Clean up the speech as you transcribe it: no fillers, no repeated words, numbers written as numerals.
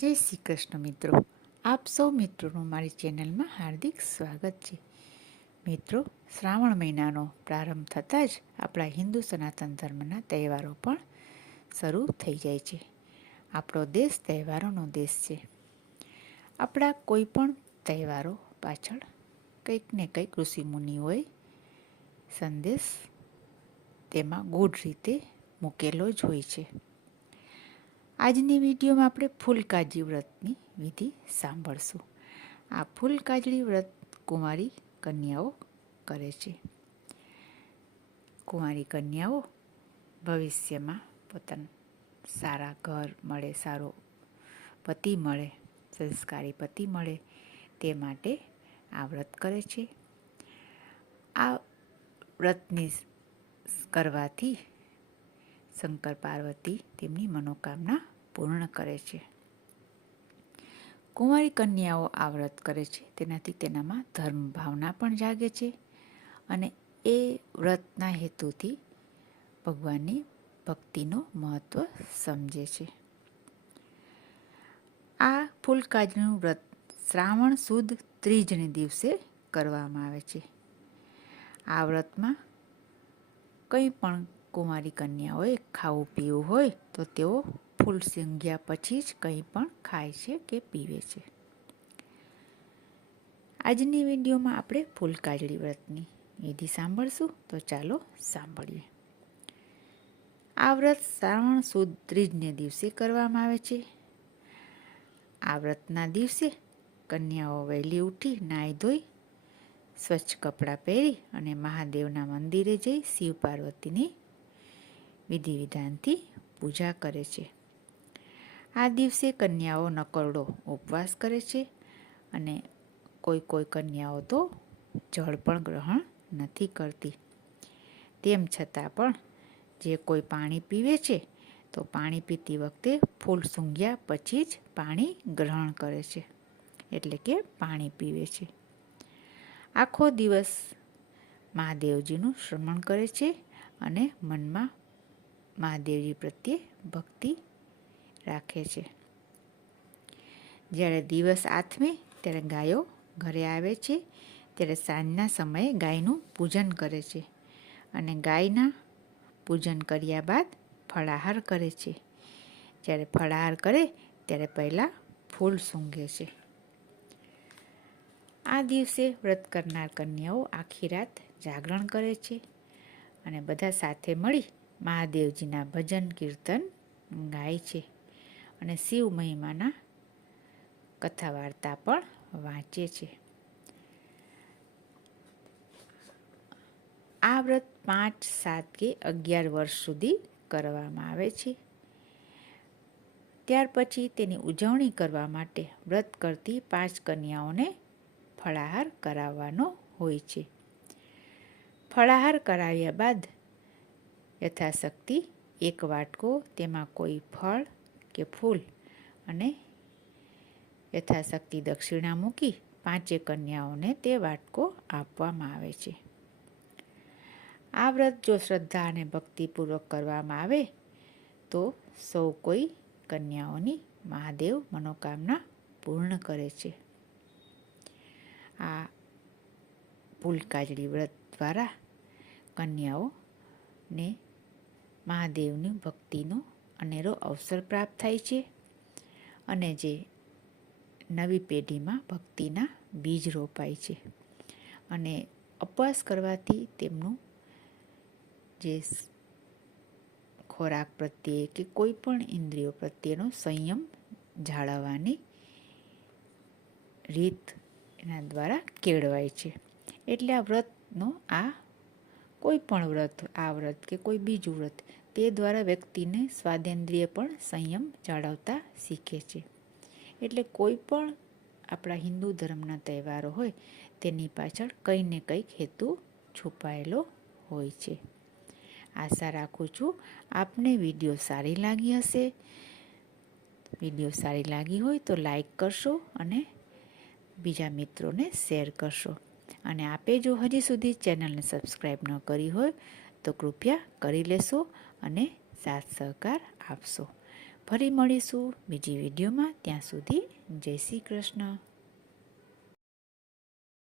જય શ્રી કૃષ્ણ મિત્રો, આપ સૌ મિત્રોનું મારી ચેનલમાં હાર્દિક સ્વાગત છે. મિત્રો, શ્રાવણ મહિનાનો પ્રારંભ થતાં જ આપણા હિન્દુ સનાતન ધર્મના તહેવારો પણ શરૂ થઈ જાય છે. આપણો દેશ તહેવારોનો દેશ છે. આપણા કોઈ પણ તહેવારો પાછળ કંઈક ને કંઈક ઋષિમુનિઓએ સંદેશ તેમાં ગૂઢ રીતે મૂકેલો જ હોય છે. આજની વિડીયોમાં આપણે ફૂલકાજી વ્રતની વિધિ સાંભળશું. આ ફૂલકાજળી વ્રત કુંવારી કન્યાઓ કરે છે. કુંવારી કન્યાઓ ભવિષ્યમાં પોતાનું સારા ઘર મળે, સારો પતિ મળે, સંસ્કારી પતિ મળે તે માટે આ વ્રત કરે છે. આ વ્રતની કરવાથી શંકર પાર્વતી તેમની મનોકામના પૂર્ણ કરે છે. કુંવારી કન્યાઓ આ વ્રત કરે છે તેનાથી તેનામાં ધર્મ ભાવના પણ જાગે છે અને એ વ્રતના હેતુથી ભગવાનની ભક્તિનો મહત્વ સમજે છે. આ ફૂલકાજળીનું વ્રત શ્રાવણ સુદ ત્રીજને દિવસે કરવામાં આવે છે. આ વ્રતમાં કંઈ પણ કુંવારી કન્યાઓએ ખાવું પીવું હોય તો તેઓ ફૂલ સૂંઘ્યા પછી જ કંઈ પણ ખાય છે કે પીવે છે. આજની વિડીયોમાં આપણે ફૂલકાજળી વ્રતની વિધિ સાંભળશું, તો ચાલો સાંભળીએ. આ વ્રત શ્રાવણ સુદ ત્રીજને દિવસે કરવામાં આવે છે. આ વ્રતના દિવસે કન્યાઓ વહેલી ઉઠી નાહી ધોઈ સ્વચ્છ કપડાં પહેરી અને મહાદેવના મંદિરે જઈ શિવ પાર્વતીની વિધિ વિધાનથી પૂજા કરે છે. આ દિવસે કન્યાઓ નકોરડો ઉપવાસ કરે છે અને કોઈ કન્યાઓ તો જળ પણ ગ્રહણ નથી કરતી. તેમ છતાં પણ જે કોઈ પાણી પીવે છે તો પાણી પીતી વખતે ફૂલ સૂંઘ્યા પછી જ પાણી ગ્રહણ કરે છે, એટલે કે પાણી પીવે છે. આખો દિવસ મહાદેવજીનું સ્મરણ કરે છે અને મનમાં મહાદેવજી પ્રત્યે ભક્તિ રાખે છે. જ્યારે દિવસ આથમે ત્યારે ગાયો ઘરે આવે છે ત્યારે સાંજના સમયે ગાયનું પૂજન કરે છે અને ગાયના પૂજન કર્યા બાદ ફળાહાર કરે છે. જ્યારે ફળાહાર કરે ત્યારે પહેલાં ફૂલ સૂંઘે છે. આ દિવસે વ્રત કરનાર કન્યાઓ આખી રાત જાગરણ કરે છે અને બધા સાથે મળી મહાદેવજીના ભજન કીર્તન ગાય છે અને શિવ મહિમાના કથા વાર્તા પણ વાંચે છે. આ વ્રત 5, 7 કે 11 વર્ષ સુધી કરવામાં આવે છે. ત્યાર પછી તેની ઉજવણી કરવા માટે વ્રત કરતી 5 કન્યાઓને ફળાહાર કરાવવાનો હોય છે. ફળાહાર કરાવ્યા બાદ યથાશક્તિ એક વાટકો, તેમાં કોઈ ફળ કે ફૂલ અને યથાશક્તિ દક્ષિણા મૂકી 5 કન્યાઓને તે વાટકો આપવામાં આવે છે. આ વ્રત જો શ્રદ્ધા અને ભક્તિપૂર્વક કરવામાં આવે તો સૌ કોઈ કન્યાઓની મહાદેવ મનોકામના પૂર્ણ કરે છે. આ ફૂલકાજળી વ્રત દ્વારા કન્યાઓને મહાદેવની ભક્તિનો અનેરો અવસર પ્રાપ્ત થાય છે અને જે નવી પેઢીમાં ભક્તિના બીજ રોપાય છે અને ઉપવાસ કરવાથી તેમનું જે ખોરાક પ્રત્યે કે કોઈ પણ ઇન્દ્રિયો પ્રત્યેનો સંયમ જાળવવાની રીત એના દ્વારા કેળવાય છે. એટલે આ વ્રતનો કોઈ પણ વ્રત, આ વ્રત કે કોઈ બીજું વ્રત, તે દ્વારા વ્યક્તિને સ્વાદેન્દ્રિય પણ સંયમ જાળવતા શીખે છે. એટલે કોઈ પણ આપણા હિન્દુ ધર્મના તહેવારો હોય તેની પાછળ કંઈ ને કંઈક હેતુ છુપાયેલો હોય છે. આશા રાખું છું આપને વિડીયો સારી લાગી હશે. વિડીયો સારી લાગી હોય તો લાઈક કરશો અને બીજા મિત્રોને શેર કરશો. અને આપે જો હજી સુધી ચેનલને સબસ્ક્રાઈબ ન કરી હોય તો કૃપયા કરી લેશો અને સાથ સહકાર આપશો. ફરી મળીશું બીજી વિડીયોમાં. ત્યાં સુધી જય શ્રી કૃષ્ણ.